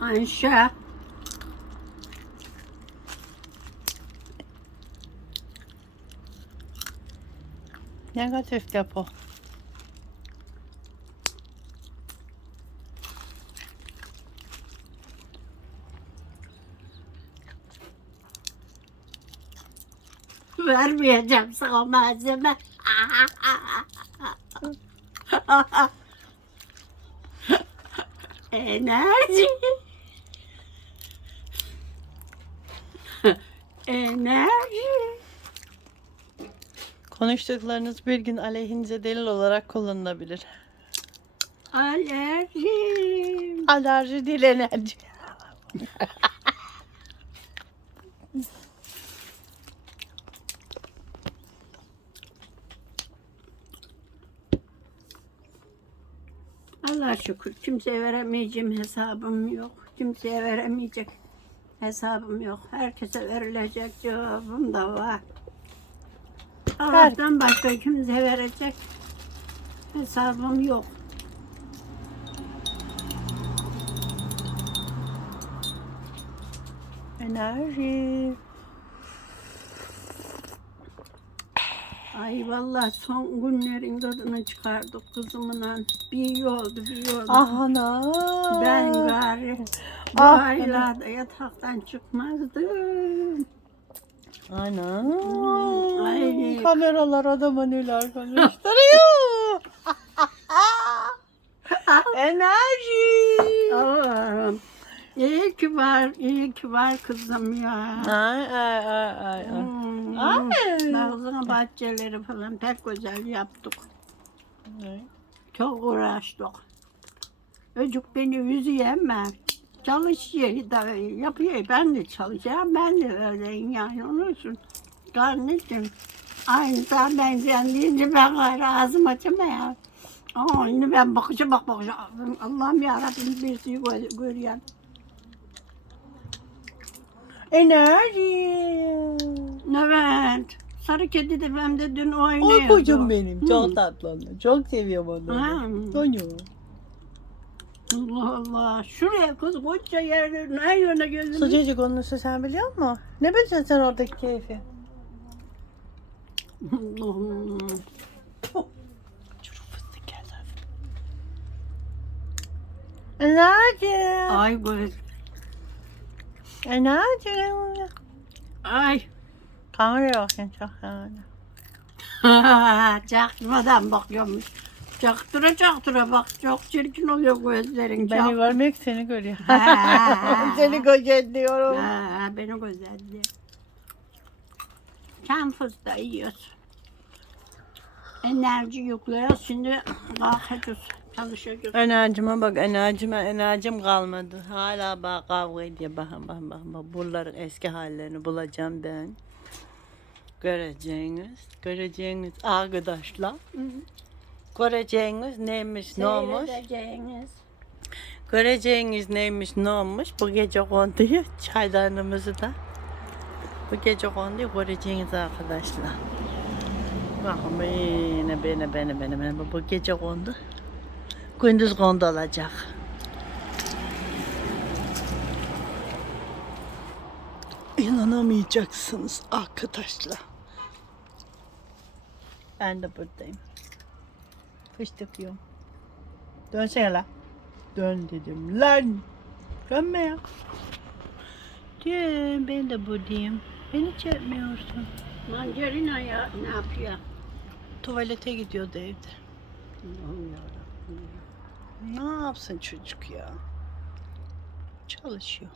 Ayşe. Negatif depo. Vermeyeceğim sana malzeme. Enerji. Enerji. Konuştuklarınız bir gün aleyhinize delil olarak kullanılabilir. Alerji. Alerji değil enerji. Allah şükür kimseye veremeyeceğim hesabım yok. Kimseye veremeyecek hesabım yok. Herkese verilecek cevabım da var. Allah'tan başka kimseye verecek hesabım yok. Enerji. Ay vallahi son günlerin tadını çıkardık kızımla. Bir iyi oldu, bir iyi oldu. Ah ana. Ben gari bu Ah, aylarda yataktan çıkmazdım. Ana. Ay. Kameralar adama neler konuşturuyor. Enerji. Allah'ım. İyi ki var, iyi ki var kızım ya. Ay ay ay ay. ay. Ay. Baksana bahçeleri falan pek güzel yaptık. Ay. Çok uğraştık. Çocuk beni üzüyemem. Çalışıyor da yapıyor. Ben de çalışacağım. Ben de öyleyim yani. Onun için kardeşim aynı sen benzeyen deyince ben gayrı ağzım açamıyorum. Ama şimdi ben bakışa bak bakışa. Allah'ım yarabbim bir sürü gör, görüyorum. Enerji. Evet. Sarı kedi de ben de dün oynuyordu. Oy kocam benim. Çok tatlı onlar. Çok seviyorum. Ha. Tonyo. Allah Allah. Şuraya kız koca yerde ne yöne gözüm. Sıcacık onun üstü sen biliyor musun? Ne bileceksin sen oradaki keyfi? Geldi. Enerji. Ay göz. Enerji. Ay. Kamera sen çok yani. Çaktırmadan bakıyormuş. Çaktıra çaktıra bak çok çirkin oluyor gözlerin. Beni Çak- görmek seni görüyor. Seni gözetliyorum. Ha, beni gözeldi. Çam fıstığı yiyoruz. Enerji yüklüyoruz. Şimdi kalkacağız. Çalışacağız. Enerjime bak enerjime enerjim kalmadı. Hala bak kavga ediyor. Bakın bakın bakın. bak. Buraların eski hallerini bulacağım ben. Göreceğiniz. Göreceğiniz arkadaşlar. Göreceğiniz neymiş ne olmuş. Seyredeceğiniz. Göreceğiniz neymiş ne olmuş. Bu gece konduyu çaydanımızı da. Bu gece konduyu göreceğiniz arkadaşlar. Bakın beni beni beni beni beni. Bu gece kondu. Gündüz kondu olacak. İnanamayacaksınız arkadaşlar. Ben de buradayım. Fıstık yiyorum. Dönsene lan. Dön dedim lan. Dönme ya. Dön ben de buradayım. Beni çekmiyorsun. Mancarina ya ne yapıyor? Tuvalete gidiyordu evde. Allah'ım yarabbim. Ne yapsın çocuk ya? Çalışıyor.